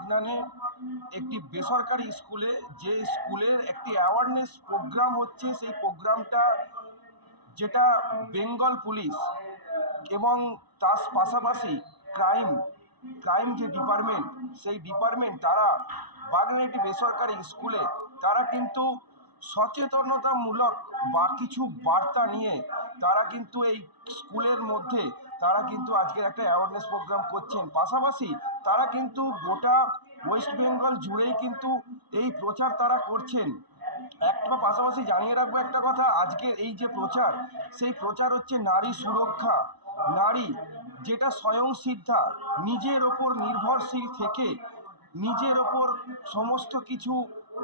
বাগনানে একটি বেসরকারি স্কুলে, যে স্কুলের একটি অ্যাওয়ারনেস প্রোগ্রাম হচ্ছে, সেই প্রোগ্রামটা যেটা বেঙ্গল পুলিশ এবং তার পাশাপাশি ক্রাইম যে ডিপার্টমেন্ট, সেই ডিপার্টমেন্ট তারা বাগনান একটি বেসরকারি স্কুলে তারা কিন্তু সচেতনতামূলক বা কিছু বার্তা নিয়ে তারা কিন্তু এই স্কুলের মধ্যে তারা কিন্তু আজকের একটা অ্যাওয়ারনেস প্রোগ্রাম করছেন। পাশাপাশি তারা কিন্তু গোটা ওয়েস্ট বেঙ্গল জুড়েই কিন্তু এই প্রচার তারা করছেন। একটা পাশাপাশি জানিয়ে রাখবো একটা কথা, আজকের এই যে প্রচার, সেই প্রচার হচ্ছে নারী সুরক্ষা। নারী যেটা স্বয়ংসিদ্ধা, নিজের ওপর নির্ভরশীল থেকে নিজের ওপর সমস্ত কিছু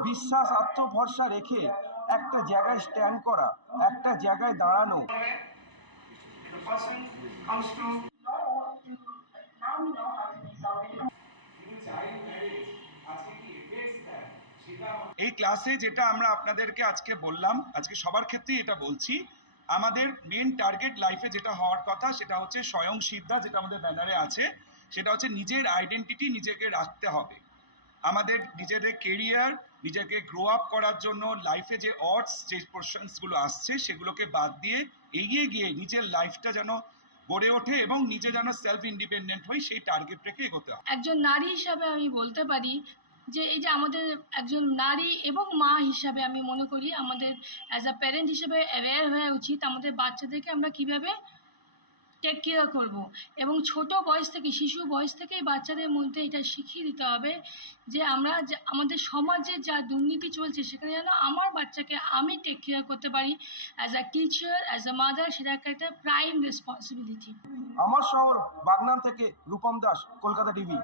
বিশ্বাস আত্মভরসা রেখে একটা জায়গায় স্ট্যান্ড করা, একটা জায়গায় দাঁড়ানো। এই ক্লাসে যেটা আমরা আপনাদেরকে আজকে বললাম, আজকে সবার ক্ষেত্রেই এটা বলছি, আমাদের মেন টার্গেট লাইফে যেটা হওয়ার কথা সেটা হচ্ছে স্বয়ংসিদ্ধা, যেটা আমাদের ব্যানারে আছে, সেটা হচ্ছে নিজের আইডেন্টিটি নিজেকে রাখতে হবে। আমাদের নিজেদের কেরিয়ার, নিজেকে গ্রো আপ করার জন্য লাইফে যে অডস, যে পোর্শনসগুলো আসছে সেগুলোকে বাদ দিয়ে এগিয়ে গিয়ে নিজের লাইফটা যেন গড়ে ওঠে এবং নিজে যেন সেলফ ইন্ডিপেন্ডেন্ট হই, সেই টার্গেট রেখে এগোতে হবে। একজন নারী হিসাবে আমি বলতে পারি যে এই যে আমাদের একজন নারী এবং মা হিসাবে আমি মনে করি আমাদের অ্যাজ আ প্যারেন্ট হিসেবে অ্যাওয়্যার হওয়া উচিত আমাদের বাচ্চাদেরকে আমরা কিভাবে টেক কেয়ার করবো, এবং ছোট বয়স থেকে, শিশু বয়স থেকেই বাচ্চাদের মধ্যে এটা শিখিয়ে দিতে হবে যে আমরা আমাদের সমাজে যা দুর্নীতি চলছে সেখানে যেন আমার বাচ্চাকে আমি টেক কেয়ার করতে পারি as a teacher, as a mother, সেটা একটা প্রাইম রেসপন্সিবিলিটি। আমার শহর বাগনান থেকে রূপম দাস, কলকাতা টিভি।